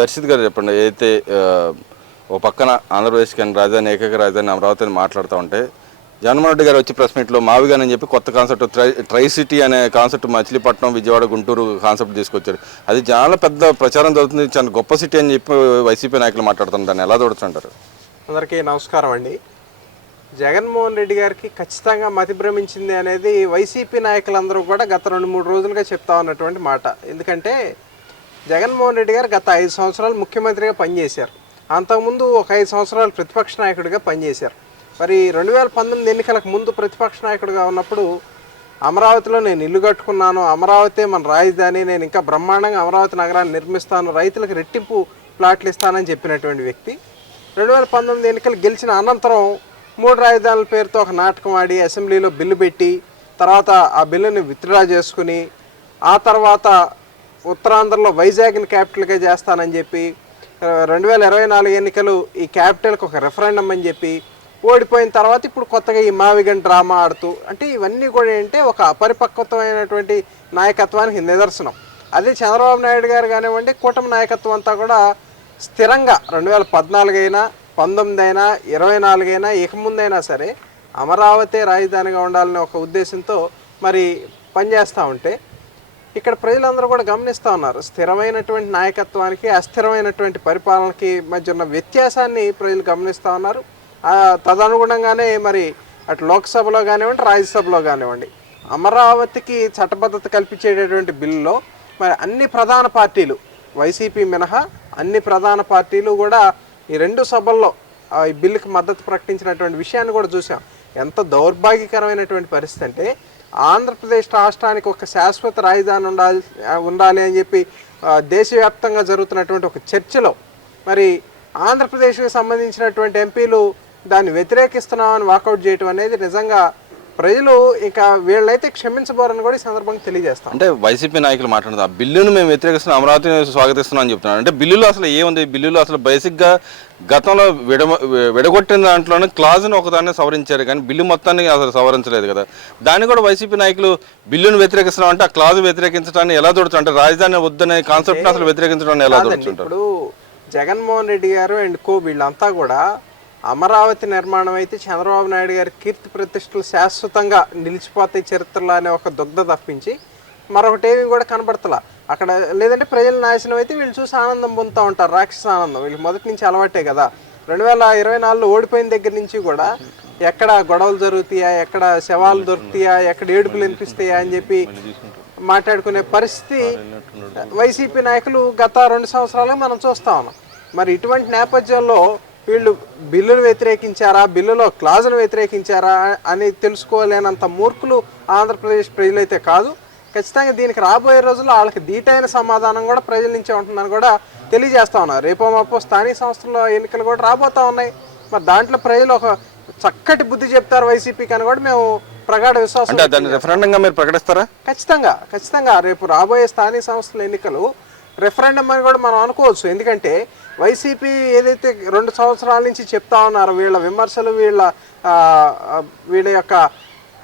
దర్శిత్ గారు చెప్పండి, ఏదైతే ఓ పక్కన ఆంధ్రప్రదేశ్ కానీ రాజధాని ఏకైక రాజధాని అమరావతిని మాట్లాడుతూ ఉంటే జగన్మోహన్ రెడ్డి గారు వచ్చి ప్రెస్ మీట్లో మావిగాని అని చెప్పి కొత్త కాన్సెప్ట్ ట్రై సిటీ అనే కాన్సెప్ట్ మచిలీపట్నం, విజయవాడ, గుంటూరు కాన్సెప్ట్ తీసుకొచ్చారు. అది చాలా పెద్ద ప్రచారం జరుగుతుంది, చాలా గొప్ప సిటీ అని చెప్పి వైసీపీ నాయకులు మాట్లాడుతున్నారు. దాన్ని ఎలా చూడొచ్చంటారు? అందరికీ నమస్కారం అండి. జగన్మోహన్ రెడ్డి గారికి ఖచ్చితంగా మతి భ్రమించింది అనేది వైసీపీ నాయకులందరూ కూడా గత 2-3 రోజులుగా చెప్తా ఉన్నటువంటి మాట. ఎందుకంటే జగన్మోహన్ రెడ్డి గారు గత 5 సంవత్సరాలు ముఖ్యమంత్రిగా పనిచేశారు. అంతకుముందు ఒక 5 సంవత్సరాలు ప్రతిపక్ష నాయకుడిగా పనిచేశారు. మరి 2019 ఎన్నికలకు ముందు ప్రతిపక్ష నాయకుడిగా ఉన్నప్పుడు అమరావతిలో నేను ఇల్లు కట్టుకున్నాను, అమరావతి మన రాజధాని, నేను ఇంకా బ్రహ్మాండంగా అమరావతి నగరాన్ని నిర్మిస్తాను, రైతులకు రెట్టింపు ప్లాట్లు ఇస్తానని చెప్పినటువంటి వ్యక్తి 2019 ఎన్నికలు గెలిచిన అనంతరం 3 రాజధానుల పేరుతో ఒక నాటకం ఆడి అసెంబ్లీలో బిల్లు పెట్టి తర్వాత ఆ బిల్లుని విత్డ్రా చేసుకుని ఆ తర్వాత ఉత్తరాంధ్రలో వైజాగ్ని క్యాపిటల్గా చేస్తానని చెప్పి 2024 ఎన్నికలు ఈ క్యాపిటల్కి ఒక రెఫరెండం అని చెప్పి ఓడిపోయిన తర్వాత ఇప్పుడు కొత్తగా ఈ మావిగన్ డ్రామా ఆడుతూ, అంటే ఇవన్నీ కూడా ఏంటంటే ఒక అపరిపక్వతమైనటువంటి నాయకత్వానికి నిదర్శనం. అదే చంద్రబాబు నాయుడు గారు కానివ్వండి, కూటమి నాయకత్వం అంతా కూడా స్థిరంగా 2014 అయినా 19 అయినా 24 అయినా ఇక ముందైనా సరే అమరావతి రాజధానిగా ఉండాలనే ఒక ఉద్దేశంతో మరి పనిచేస్తూ ఉంటే ఇక్కడ ప్రజలందరూ కూడా గమనిస్తూ ఉన్నారు. స్థిరమైనటువంటి నాయకత్వానికి అస్థిరమైనటువంటి పరిపాలనకి మధ్య ఉన్న వ్యత్యాసాన్ని ప్రజలు గమనిస్తూ ఉన్నారు. తదనుగుణంగానే మరి అటు లోక్సభలో కానివ్వండి, రాజ్యసభలో కానివ్వండి అమరావతికి చట్టబద్ధత కల్పించేటటువంటి బిల్లులో మరి అన్ని ప్రధాన పార్టీలు వైసీపీ మినహా అన్ని ప్రధాన పార్టీలు కూడా ఈ 2 సభల్లో ఈ బిల్లుకి మద్దతు ప్రకటించినటువంటి విషయాన్ని కూడా చూసాం. ఎంత దౌర్భాగ్యకరమైనటువంటి పరిస్థితి అంటే ఆంధ్రప్రదేశ్ రాష్ట్రానికి ఒక శాశ్వత రాజధాని ఉండాలి అని చెప్పి దేశవ్యాప్తంగా జరుగుతున్నటువంటి ఒక చర్చలో మరి ఆంధ్రప్రదేశ్కి సంబంధించినటువంటి ఎంపీలు దాన్ని వ్యతిరేకిస్తున్నామని వాకౌట్ చేయడం అనేది నిజంగా ప్రజలు ఇక వీళ్ళైతే క్షమించబోరని కూడా ఈ సందర్భంగా తెలియజేస్తాం. అంటే వైసీపీ నాయకులు మాట్లాడుతున్నారు, ఆ బిల్లును మేము వ్యతిరేకిస్తున్నాం, అమరావతిని స్వాగతిస్తున్నాం అని చెప్తున్నారు. అంటే బిల్లులో అసలు ఏముంది? బిల్లులో అసలు బేసిక్గా గతంలో విడగొట్టిన దాంట్లోనే క్లాజ్ను ఒకదాన్ని సవరించారు, కానీ బిల్లు మొత్తాన్ని అసలు సవరించలేదు కదా. దాన్ని కూడా వైసీపీ నాయకులు బిల్లును వ్యతిరేకిస్తున్నాం అంటే ఆ క్లాజ్ వ్యతిరేకించడాన్ని ఎలా చూడొచ్చు? అంటే రాజధాని వద్దనే కాన్సెప్ట్ని అసలు వ్యతిరేకించడాన్ని ఎలా చూడొచ్చు? ఇప్పుడు జగన్మోహన్ రెడ్డి గారు అండ్ కో వీళ్ళంతా కూడా అమరావతి నిర్మాణం అయితే చంద్రబాబు నాయుడు గారి కీర్తి ప్రతిష్టలు శాశ్వతంగా నిలిచిపోతాయి చరిత్రలో అనే ఒక దుగ్ధ తప్పించి మరొకటేమి కూడా కనబడతలా అక్కడ. లేదంటే ప్రజల నాశనం అయితే వీళ్ళు చూసి ఆనందం పొందుతూ ఉంటారు, రాక్షస ఆనందం. వీళ్ళకి మొదటి నుంచి అలవాటే కదా. 2024లో ఓడిపోయిన దగ్గర నుంచి కూడా ఎక్కడ గొడవలు జరుగుతాయా, ఎక్కడ శవాలు దొరుకుతాయా, ఎక్కడ ఏడుపులు వినిపిస్తాయా అని చెప్పి మాట్లాడుకునే పరిస్థితి వైసీపీ నాయకులు గత 2 సంవత్సరాలుగా మనం చూస్తా ఉన్నాం. మరి ఇటువంటి నేపథ్యంలో వీళ్ళు బిల్లును వ్యతిరేకించారా, బిల్లులో క్లాజును వ్యతిరేకించారా అని తెలుసుకోలేనంత మూర్ఖులు ఆంధ్రప్రదేశ్ ప్రజలైతే కాదు. ఖచ్చితంగా దీనికి రాబోయే రోజుల్లో వాళ్ళకి దీటైన సమాధానం కూడా ప్రజల నుంచే ఉంటుందని కూడా తెలియజేస్తా ఉన్నారు. రేపో మాపో స్థానిక సంస్థల ఎన్నికలు కూడా రాబోతూ ఉన్నాయి. మరి దాంట్లో ప్రజలు ఒక చక్కటి బుద్ధి చెప్తారు వైసీపీకి అని కూడా మేము ప్రగాఢ విశ్వాసం. రెఫరెండంగా మీరు ప్రకటిస్తారా? ఖచ్చితంగా రేపు రాబోయే స్థానిక సంస్థల ఎన్నికలు రెఫరెండం అని కూడా మనం అనుకోవచ్చు. ఎందుకంటే వైసీపీ ఏదైతే 2 సంవత్సరాల నుంచి చెప్తా ఉన్నారో వీళ్ళ విమర్శలు, వీళ్ళ యొక్క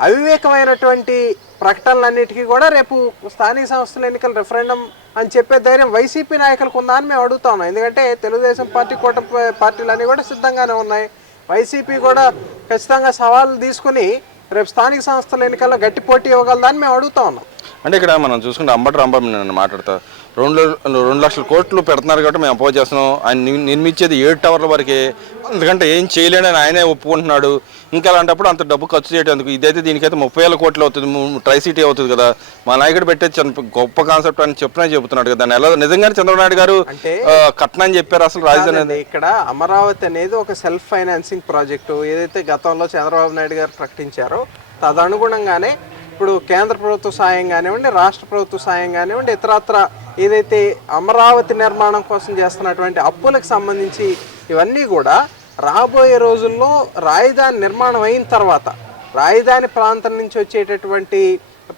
అవివేకమైనటువంటి ప్రకటనలన్నిటికీ కూడా రేపు స్థానిక సంస్థల ఎన్నికల రెఫరెండం అని చెప్పే ధైర్యం వైసీపీ నాయకులకు ఉందా అని మేము అడుగుతా ఉన్నాం. ఎందుకంటే తెలుగుదేశం పార్టీ, కూటమి పార్టీలు అన్నీ కూడా సిద్ధంగానే ఉన్నాయి. వైసీపీ కూడా ఖచ్చితంగా సవాళ్ళు తీసుకుని రేపు స్థానిక సంస్థల ఎన్నికల్లో గట్టి పోటీ ఇవ్వగలదని మేము అడుగుతా ఉన్నాం. అంటే ఇక్కడ మనం చూసుకుంటే అంబటి రాంబాబు నేను మాట్లాడతా 2 లక్షల కోట్లు పెడుతున్నారు కాబట్టి మేము అపోజ్ చేస్తున్నాం. ఆయన నిర్మించేది 7 టవర్ల వరకే, ఎందుకంటే ఏం చేయలేడని ఆయనే ఒప్పుకుంటున్నాడు. ఇంకా అలాంటప్పుడు అంత డబ్బు ఖర్చు చేయడానికి ఇదైతే దీనికైతే 30,000 కోట్లు అవుతుంది, ట్రై సిటీ అవుతుంది కదా. మా నాయకుడు పెట్టేది గొప్ప కాన్సెప్ట్ అని చెప్తున్నాడు కదా. దాన్ని ఎలా నిజంగానే చంద్రబాబు నాయుడు గారు కట్నం చెప్పారు అసలు రాజధాని? ఇక్కడ అమరావతి అనేది ఒక సెల్ఫ్ ఫైనాన్సింగ్ ప్రాజెక్టు ఏదైతే గతంలో చంద్రబాబు నాయుడు గారు ప్రకటించారో తదనుగుణంగానే ఇప్పుడు కేంద్ర ప్రభుత్వ సాయం కానివ్వండి, రాష్ట్ర ప్రభుత్వ సాయం కానివ్వండి, ఇతరత్ర ఏదైతే అమరావతి నిర్మాణం కోసం చేస్తున్నటువంటి అప్పులకు సంబంధించి ఇవన్నీ కూడా రాబోయే రోజుల్లో రాజధాని నిర్మాణం అయిన తర్వాత రాజధాని ప్రాంతం నుంచి వచ్చేటటువంటి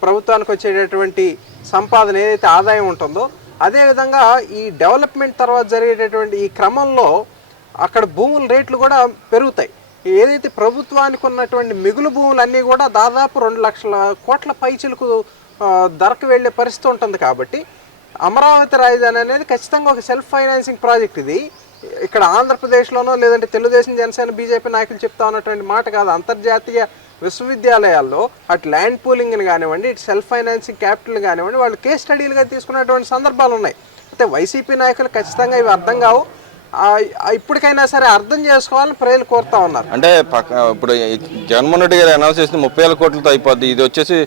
ప్రభుత్వానికి వచ్చేటటువంటి సంపాదన ఏదైతే ఆదాయం ఉంటుందో అదేవిధంగా ఈ డెవలప్మెంట్ తర్వాత జరిగేటటువంటి ఈ క్రమంలో అక్కడ భూముల రేట్లు కూడా పెరుగుతాయి. ఏదైతే ప్రభుత్వానికి ఉన్నటువంటి మిగులు భూములన్నీ కూడా దాదాపు 2 లక్షల కోట్ల పైచిలకు ధరకు వెళ్ళే పరిస్థితి ఉంటుంది. కాబట్టి అమరావతి రాజధాని అనేది ఖచ్చితంగా ఒక సెల్ఫ్ ఫైనాన్సింగ్ ప్రాజెక్ట్. ఇది ఇక్కడ ఆంధ్రప్రదేశ్లోనో లేదంటే తెలుగుదేశం, జనసేన, బీజేపీ నాయకులు చెప్తా ఉన్నటువంటి మాట కాదు. అంతర్జాతీయ విశ్వవిద్యాలయాల్లో అటు ల్యాండ్ పూలింగ్ని కానివ్వండి, ఇటు సెల్ఫ్ ఫైనాన్సింగ్ క్యాపిటల్ కానివ్వండి, వాళ్ళు కేస్ స్టడీలుగా తీసుకున్నటువంటి సందర్భాలు ఉన్నాయి. అయితే వైసీపీ నాయకులు ఖచ్చితంగా ఇవి అర్థం కావు. ఇప్పటికైనా సరే అర్థం చేసుకోవాలని ప్రజలు కోరుతా ఉన్నారు. అంటే ఇప్పుడు జగన్మోహన్ రెడ్డి గారు అనౌన్స్ చేసింది 30,000 కోట్లతో అయిపోద్ది, ఇది వచ్చేసి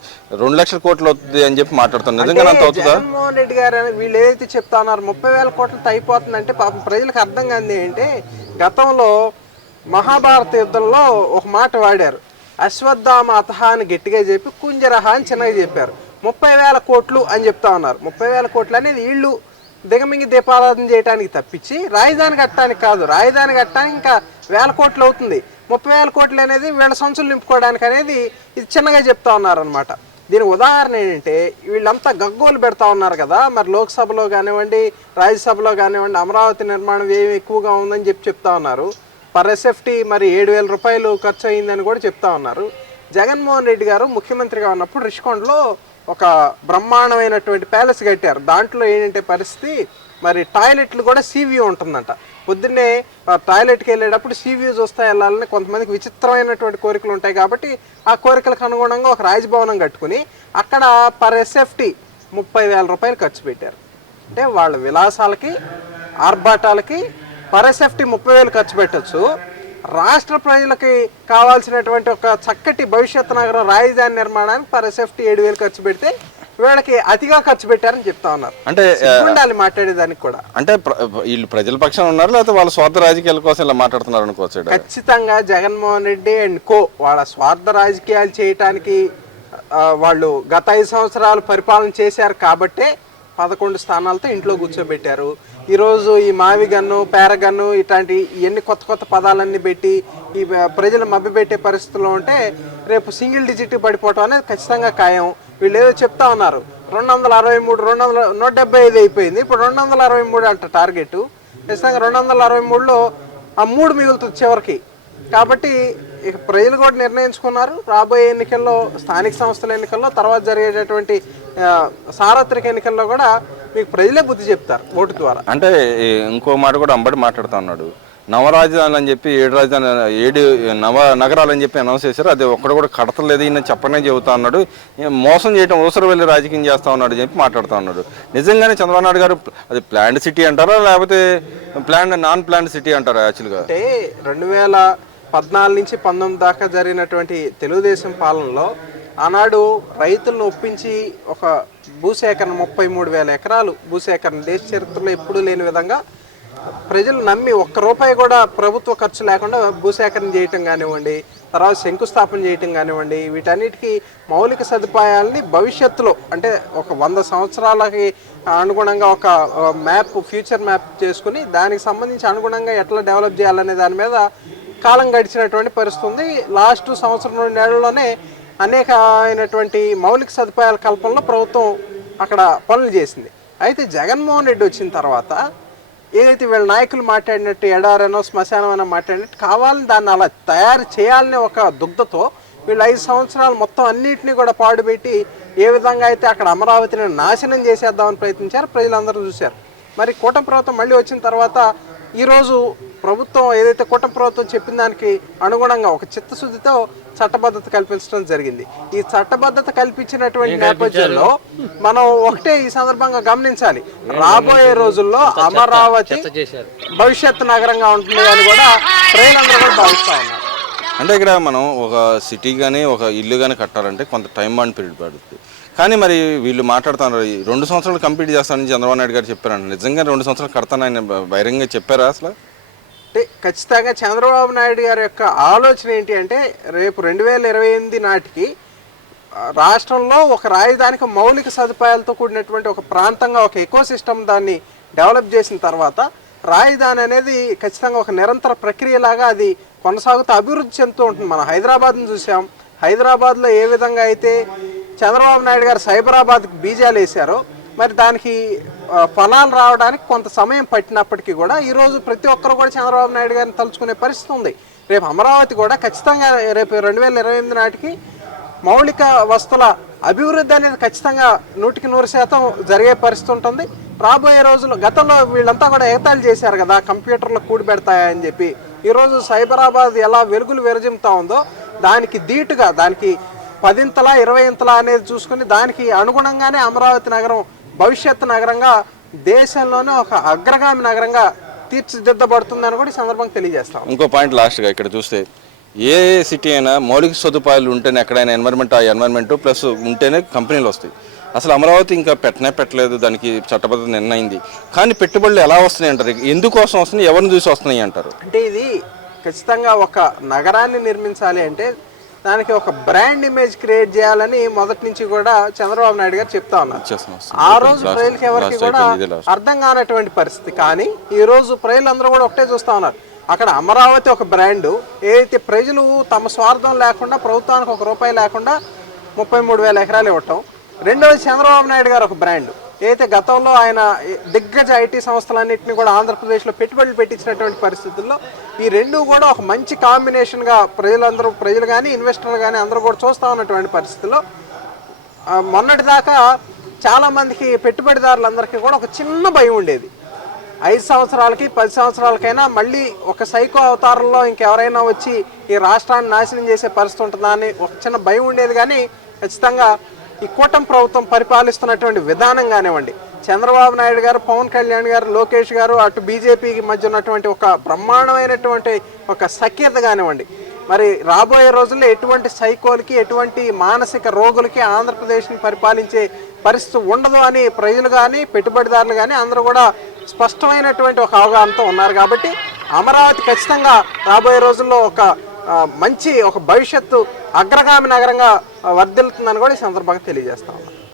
2 లక్షల కోట్లు అవుతుంది అని చెప్పి మాట్లాడుతున్నారు. నిజంగా అంత అవుతుందా? జగన్మోహన్ రెడ్డి గారు వీళ్ళు ఏదైతే చెప్తా ఉన్నారు 30,000 కోట్లతో అయిపోతుందంటే పాపం ప్రజలకు అర్థం కాదు. ఏంటంటే గతంలో మహాభారత యుద్ధంలో ఒక మాట వాడారు, అశ్వత్థామ అతహ అని గట్టిగా చెప్పి కుంజరహ అని చిన్నగా చెప్పారు. 30,000 కోట్లు అని చెప్తా ఉన్నారు. 30,000 కోట్లు అనేది వీళ్ళు దిగమింగి దీపారాధన చేయడానికి తప్పించి రాజధాని కట్టడానికి కాదు. రాజధాని కట్టడానికి ఇంకా 1,000 కోట్లు అవుతుంది. 30,000 కోట్లు అనేది వీళ్ళ సంచులు నింపుకోవడానికి అనేది ఇది చిన్నగా చెప్తా ఉన్నారనమాట. దీని ఉదాహరణ ఏంటంటే వీళ్ళంతా గగ్గోలు పెడతా ఉన్నారు కదా, మరి లోక్సభలో కానివ్వండి, రాజ్యసభలో కానివ్వండి అమరావతి నిర్మాణం ఏమి ఎక్కువగా ఉందని చెప్తా ఉన్నారు. పర్ ఎస్ఎఫ్టీ మరి 7,000 రూపాయలు ఖర్చు అయిందని కూడా చెప్తా ఉన్నారు. జగన్మోహన్ రెడ్డి గారు ముఖ్యమంత్రిగా ఉన్నప్పుడు రిషికొండలో ఒక బ్రహ్మాండమైనటువంటి ప్యాలెస్ కట్టారు. దాంట్లో ఏంటంటే పరిస్థితి, మరి టాయిలెట్లు కూడా సీవ్యూ ఉంటుందంట. పొద్దున్నే టాయిలెట్కి వెళ్ళేటప్పుడు సీవ్యూ చూస్తా వెళ్ళాలని కొంతమందికి విచిత్రమైనటువంటి కోరికలు ఉంటాయి. కాబట్టి ఆ కోరికలకు అనుగుణంగా ఒక రాజభవనం కట్టుకుని అక్కడ పర్ ఎస్ఎఫ్టీ 30,000 రూపాయలు ఖర్చు పెట్టారు. అంటే వాళ్ళ విలాసాలకి ఆర్భాటాలకి పర్ ఎస్ఎఫ్టీ 30,000 ఖర్చు పెట్టచ్చు. రాష్ట్ర ప్రజలకి కావాల్సినటువంటి ఒక చక్కటి భవిష్యత్ నగరం రాజధాని నిర్మాణానికి పర్ ఎస్ఎఫ్టీ 7,000 ఖర్చు పెడితే వీళ్ళకి అతిగా ఖర్చు పెట్టారని చెప్తా ఉన్నారు. అంటే ఉండాలి మాట్లాడేదానికి కూడా. అంటే వీళ్ళు ప్రజల పక్షాన ఉన్నారు, లేకపోతే వాళ్ళ స్వార్థ రాజకీయాల కోసం ఇలా మాట్లాడుతున్నారు అనుకోవచ్చు. ఖచ్చితంగా జగన్మోహన్ రెడ్డి అండ్ కో వాళ్ళ స్వార్థ రాజకీయాలు చేయటానికి వాళ్ళు గత 5 సంవత్సరాలు పరిపాలన చేశారు కాబట్టే 11 స్థానాలతో ఇంట్లో కూర్చోబెట్టారు. ఈరోజు ఈ మావిగన్ను, పేరగన్ను ఇట్లాంటి ఇవన్నీ కొత్త పదాలన్నీ పెట్టి ఈ ప్రజలు మభ్యపెట్టే పరిస్థితుల్లో ఉంటే రేపు సింగిల్ డిజిట్ పడిపోవటం అనేది ఖచ్చితంగా ఖాయం. వీళ్ళు ఏదో చెప్తా ఉన్నారు 263, 175 అయిపోయింది, ఇప్పుడు 263 అంట టార్గెట్. ఖచ్చితంగా 263లో ఆ 3 మిగులుతుంది చివరికి. కాబట్టి ఇక ప్రజలు కూడా నిర్ణయించుకున్నారు. రాబోయే ఎన్నికల్లో, స్థానిక సంస్థల ఎన్నికల్లో, తర్వాత జరిగేటటువంటి సార్వత్రిక ఎన్నికల్లో కూడా మీకు ప్రజలే బుద్ధి చెప్తారు ఓటు ద్వారా. అంటే ఇంకో మాట కూడా అంబటి మాట్లాడుతూ ఉన్నాడు, నవరాజధానులు అని చెప్పి 7 నగరాలని చెప్పి అనౌన్స్ చేశారు, అది ఒక్కడు కూడా కడతలేదు, ఈయన చెప్పనే చెబుతా ఉన్నాడు, మోసం చేయడం అవసరం వెళ్ళి రాజకీయం చేస్తా ఉన్నాడు చెప్పి మాట్లాడుతూ ఉన్నాడు. నిజంగానే చంద్రబాబు నాయుడు గారు అది ప్లాన్డ్ సిటీ అంటారా, లేకపోతే నాన్ ప్లాన్డ్ సిటీ అంటారా? యాక్చువల్గా అంటే 2014 నుంచి 19 దాకా జరిగినటువంటి తెలుగుదేశం పాలనలో ఆనాడు రైతులను ఒప్పించి ఒక భూసేకరణ 33,000 ఎకరాలు భూసేకరణ దేశ చరిత్రలో ఎప్పుడూ లేని విధంగా ప్రజలు నమ్మి ₹1 కూడా ప్రభుత్వ ఖర్చు లేకుండా భూసేకరణ చేయటం కానివ్వండి, తర్వాత శంకుస్థాపన చేయటం కానివ్వండి, వీటన్నిటికీ మౌలిక సదుపాయాలని భవిష్యత్తులో అంటే ఒక 100 సంవత్సరాలకి అనుగుణంగా ఒక ఫ్యూచర్ మ్యాప్ చేసుకుని దానికి సంబంధించి అనుగుణంగా ఎట్లా డెవలప్ చేయాలనే దాని మీద కాలం గడిచినటువంటి పరిస్థితి ఉంది. లాస్ట్ సంవత్సరం 2 నెలల్లోనే అనేకమైనటువంటి మౌలిక సదుపాయాల కల్పనలో ప్రభుత్వం అక్కడ పనులు చేసింది. అయితే జగన్మోహన్ రెడ్డి వచ్చిన తర్వాత ఏదైతే వీళ్ళ నాయకులు మాట్లాడినట్టు ఎడారనో శ్మశానం అనో మాట్లాడినట్టు కావాలని దాన్ని అలా తయారు చేయాలనే ఒక దుగ్ధతో వీళ్ళు 5 సంవత్సరాలు మొత్తం అన్నింటినీ కూడా పాడుపెట్టి ఏ విధంగా అయితే అక్కడ అమరావతిని నాశనం చేసేద్దామని ప్రయత్నించారు, ప్రజలందరూ చూశారు. మరి కూటమి ప్రభుత్వం మళ్ళీ వచ్చిన తర్వాత ఈరోజు ప్రభుత్వం ఏదైతే కూటమి ప్రభుత్వం చెప్పిన దానికి అనుగుణంగా ఒక చిత్తశుద్ధితో చట్టబద్ధత కల్పించడం జరిగింది. ఈ చట్టబద్ధత కల్పించినటువంటి నేపథ్యంలో మనం ఒకటే ఈ సందర్భంగా గమనించాలి, రాబోయే రోజుల్లో అమరావతి భవిష్యత్తు నగరంగా ఉంటుంది అని కూడా ప్రజలందరూ కూడా భావిస్తా ఉన్నారు. అంటే ఇక్కడ మనం ఒక సిటీ కానీ ఒక ఇల్లు కానీ కట్టాలంటే కొంత టైం బాండ్ పీరియడ్ పడుతుంది. కానీ మరి వీళ్ళు మాట్లాడుతున్నారు 2 సంవత్సరాలు కంప్లీట్ చేస్తానని చంద్రబాబు నాయుడు గారు చెప్పారంట. నిజంగా 2 సంవత్సరాలు కడతానని బహిరంగంగా చెప్పారా అసలు? అంటే ఖచ్చితంగా చంద్రబాబు నాయుడు గారి యొక్క ఆలోచన ఏంటి అంటే రేపు 2028 నాటికి రాష్ట్రంలో ఒక రాజధానికి మౌలిక సదుపాయాలతో కూడినటువంటి ఒక ప్రాంతంగా ఒక ఎకోసిస్టమ్ దాన్ని డెవలప్ చేసిన తర్వాత రాజధాని అనేది ఖచ్చితంగా ఒక నిరంతర ప్రక్రియలాగా అది కొనసాగుతూ అభివృద్ధి చెందుతూ ఉంటుంది. మనం హైదరాబాద్ని చూసాం, హైదరాబాద్లో ఏ విధంగా అయితే చంద్రబాబు నాయుడు గారు సైబరాబాద్కి బీజాలు వేశారో మరి దానికి ఫలాలు రావడానికి కొంత సమయం పట్టినప్పటికీ కూడా ఈరోజు ప్రతి ఒక్కరు కూడా చంద్రబాబు నాయుడు గారిని తలుచుకునే పరిస్థితి ఉంది. రేపు అమరావతి కూడా ఖచ్చితంగా రేపు 2028 నాటికి మౌలిక వస్తువుల అభివృద్ధి అనేది ఖచ్చితంగా 100% జరిగే పరిస్థితి ఉంటుంది. రాబోయే రోజులు గతంలో వీళ్ళంతా కూడా ఎగతాళి చేశారు కదా కంప్యూటర్లు కూడి పెడతాయని చెప్పి. ఈరోజు సైబరాబాద్ ఎలా వెలుగులు విరజిమ్తా ఉందో దానికి ధీటుగా, దానికి 10 20 అనేది చూసుకుని దానికి అనుగుణంగానే అమరావతి నగరం భవిష్యత్తు నగరంగా, దేశంలోనే ఒక అగ్రగామి నగరంగా తీర్చిదిద్దబడుతుందని కూడా ఈ సందర్భంగా తెలియజేస్తాం. ఇంకో పాయింట్ లాస్ట్గా ఇక్కడ చూస్తే ఏ సిటీ అయినా మౌలిక సదుపాయాలు ఉంటేనే ఎక్కడైనా ఎన్వైర్న్మెంట్, ఆ ఎన్వైర్న్మెంట్ ప్లస్ ఉంటేనే కంపెనీలు వస్తాయి. అసలు అమరావతి ఇంకా పెట్టలేదు, దానికి చట్టబద్ధత నిర్ణయింది, కానీ పెట్టుబడులు ఎలా వస్తున్నాయి అంటారు, ఎందుకోసం వస్తున్నాయి, ఎవరిని చూసి వస్తున్నాయి అంటారు? అంటే ఇది ఖచ్చితంగా ఒక నగరాన్ని నిర్మించాలి అంటే దానికి ఒక బ్రాండ్ ఇమేజ్ క్రియేట్ చేయాలని మొదటి నుంచి కూడా చంద్రబాబు నాయుడు గారు చెప్తా ఉన్నారు. ఆ రోజు ప్రజలకి ఎవరికి కూడా అర్థం కానటువంటి పరిస్థితి, కానీ ఈ రోజు ప్రజలందరూ కూడా ఒకటే చూస్తా ఉన్నారు. అక్కడ అమరావతి ఒక బ్రాండు, ఏదైతే ప్రజలు తమ స్వార్థం లేకుండా ప్రభుత్వానికి ₹1 లేకుండా 33,000 ఎకరాలు ఇవ్వటం. రెండోది చంద్రబాబు నాయుడు గారు ఒక బ్రాండ్, ఏదైతే గతంలో ఆయన దిగ్గజ ఐటీ సంస్థలన్నింటినీ కూడా ఆంధ్రప్రదేశ్లో పెట్టుబడులు పెట్టించినటువంటి పరిస్థితుల్లో ఈ రెండు కూడా ఒక మంచి కాంబినేషన్గా ప్రజలు కానీ ఇన్వెస్టర్లు కానీ అందరూ కూడా చూస్తూ ఉన్నటువంటి పరిస్థితుల్లో మొన్నటిదాకా చాలామందికి పెట్టుబడిదారులందరికీ కూడా ఒక చిన్న భయం ఉండేది. 5 సంవత్సరాలకి 10 సంవత్సరాలకైనా మళ్ళీ ఒక సైకో అవతారంలో ఇంకెవరైనా వచ్చి ఈ రాష్ట్రాన్ని నాశనం చేసే పరిస్థితి ఉంటుందా అని ఒక చిన్న భయం ఉండేది. కానీ ఖచ్చితంగా ఈ కూటమి ప్రభుత్వం పరిపాలిస్తున్నటువంటి విధానం కానివ్వండి, చంద్రబాబు నాయుడు గారు, పవన్ కళ్యాణ్ గారు, లోకేష్ గారు, అటు బీజేపీకి మధ్య ఉన్నటువంటి ఒక బ్రహ్మాండమైనటువంటి ఒక సఖ్యత కానివ్వండి, మరి రాబోయే రోజుల్లో ఎటువంటి సైకోలకి, ఎటువంటి మానసిక రోగులకి ఆంధ్రప్రదేశ్ని పరిపాలించే పరిస్థితి ఉండదు అని ప్రజలు కానీ పెట్టుబడిదారులు కానీ అందరూ కూడా స్పష్టమైనటువంటి ఒక అవగాహనతో ఉన్నారు. కాబట్టి అమరావతి ఖచ్చితంగా రాబోయే రోజుల్లో ఒక మంచి ఒక భవిష్యత్తు అగ్రగామి నగరంగా వర్ధిల్లుతుందని కూడా ఈ సందర్భంగా తెలియజేస్తాం.